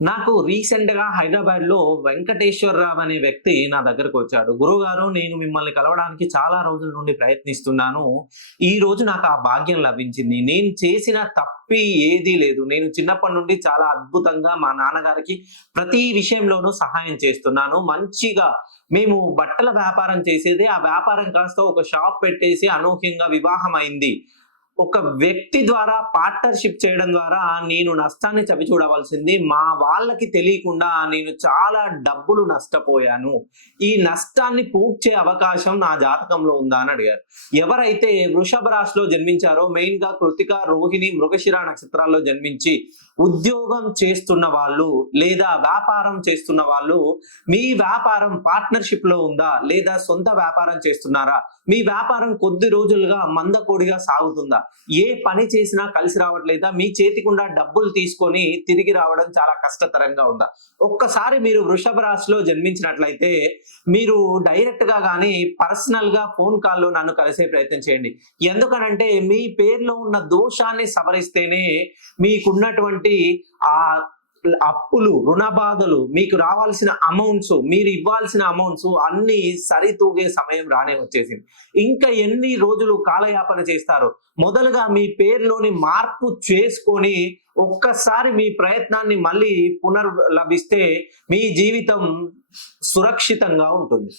నాకు రీసెంట్‌గా హైదరాబాద్‌లో వెంకటేశ్వరరావు అనే వ్యక్తి నా దగ్గరకొచ్చాడు. "గురువుగారు, నేను మిమ్మల్ని కలవడానికి చాలా రోజుల నుండి ప్రయత్నిస్తున్నాను. ఈరోజు నాకు ఆ భాగ్యం లభించింది. నేను చేసిన తప్పి ఏదీ లేదు. నేను చిన్నప్పటి నుండి చాలా అద్భుతంగా మా నాన్నగారికి ప్రతి విషయంలోనూ సహాయం చేస్తున్నాను. మంచిగా మేము బట్టల వ్యాపారం చేసేది. ఆ వ్యాపారం కాస్త ఒక షాప్ పెట్టేసి అనూహ్యంగా వివాహం అయింది. ఒక వ్యక్తి ద్వారా పార్ట్నర్‌షిప్ చేయడం ద్వారా నేను నష్టాన్ని చవిచూడవలసింది. మా వాళ్ళకి తెలియకుండా నేను చాలా డబ్బులు నష్టపోయాను. ఈ నష్టాన్ని పూడ్చే అవకాశం నా జాతకంలో ఉందా అని అడిగారు. ఎవరైతే వృషభ రాశిలో జన్మించారో మెయిన్‌గా కృత్తిక, రోహిణి, మృగశిర నక్షత్రాల్లో జన్మించి ఉద్యోగం చేస్తున్న వాళ్ళు లేదా వ్యాపారం చేస్తున్న వాళ్ళు, మీ వ్యాపారం పార్ట్నర్‌షిప్‌లో ఉందా? లేదా సొంత వ్యాపారం చేస్తున్నారా? మీ వ్యాపారం కొద్ది రోజులుగా మందకోడిగా సాగుతుందా? ఏ పని చేసినా కలిసి రావట్లేదా? మీ చేతికుండా డబ్బులు తీసుకొని తిరిగి రావడం చాలా కష్టతరంగా ఉందా? ఒక్కసారి మీరు వృషభ రాశిలో జన్మించినట్లయితే, మీరు డైరెక్ట్‌గా గాని పర్సనల్‌గా ఫోన్ కాల్‌లో నన్ను కలిసే ప్రయత్నం చేయండి. ఎందుకనంటే మీ పేరులో ఉన్న దోషాన్ని సవరిస్తేనే మీకున్నటువంటి ఆహ్ అప్పులు, రుణ బాధలు, మీకు రావాల్సిన అమౌంట్స్, మీరు ఇవ్వాల్సిన అమౌంట్స్ అన్నీ సరితూగే సమయం రానే వచ్చేసింది. ఇంకా ఎన్ని రోజులు కాలయాపన చేస్తారో, మొదలుగా మీ పేరులోని మార్పు చేసుకొని, ఒక్కసారి మీ ప్రయత్నాన్ని మళ్ళీ లభిస్తే మీ జీవితం సురక్షితంగా ఉంటుంది.